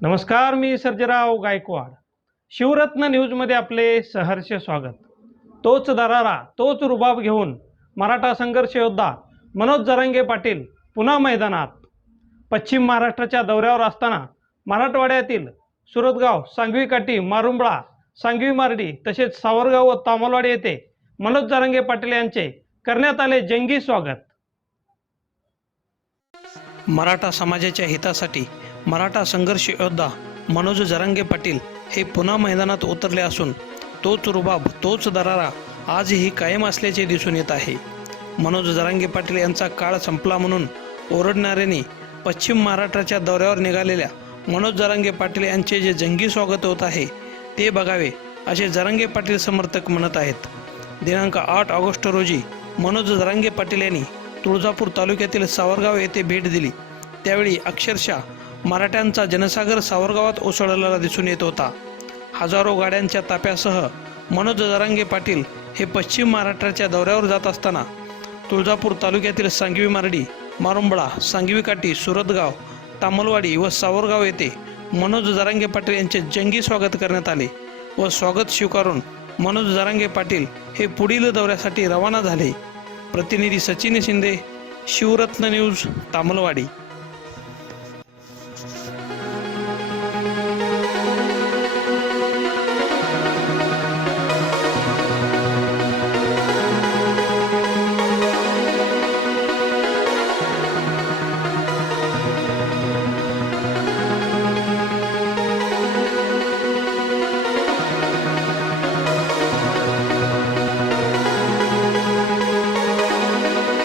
नमस्कार, मी सर्जेराव गायकवाड. शिवरत्न न्यूजमध्ये आपले सहर्ष स्वागत. तोच दरारा, तोच रुबाब घेऊन मराठा संघर्ष योद्धा मनोज जरांगे पाटील पुन्हा मैदानात. पश्चिम महाराष्ट्राच्या दौऱ्यावर असताना मराठवाड्यातील सुरतगाव, सांगवी काठी, मारुंबळा, सांगवी मार्डी तसेच सावरगाव व तामलवाडी येथे मनोज जरांगे पाटील यांचे करण्यात आले जंगी स्वागत. मराठा समाजाच्या हितासाठी मराठा संघर्ष योद्धा मनोज जरांगे पाटील हे पुन्हा मैदानात उतरले असून तोच रुबाब, तोच दरारा आजही कायम असल्याचे दिसून येत आहे. मनोज जरांगे पाटील यांचा काळ संपला म्हणून ओरडणाऱ्यांनी पश्चिम महाराष्ट्राच्या दौऱ्यावर निघालेल्या मनोज जरांगे पाटील यांचे जे जंगी स्वागत होत आहे ते बघावे असे जरांगे पाटील समर्थक म्हणत आहेत. दिनांक 8 ऑगस्ट रोजी मनोज जरांगे पाटील यांनी तुळजापूर तालुक्यातील सावरगाव येथे भेट दिली. त्यावेळी अक्षरशः मराठ्यांचा जनसागर सावरगावात उसळलेला दिसून येत होता. हजारो गाड्यांच्या ताफ्यासह मनोज जरांगे पाटील हे पश्चिम महाराष्ट्राच्या दौऱ्यावर जात असताना तुळजापूर तालुक्यातील सांगवी मार्डी, मारुंबळा, सांगवी काठी, सुरतगाव, तामलवाडी व सावरगाव येथे मनोज जरांगे पाटील यांचे जंगी स्वागत करण्यात आले व स्वागत स्वीकारून मनोज जरांगे पाटील हे पुढील दौऱ्यासाठी रवाना झाले. प्रतिनिधी सचिन शिंदे, शिवरत्न न्यूज, तामलवाडी.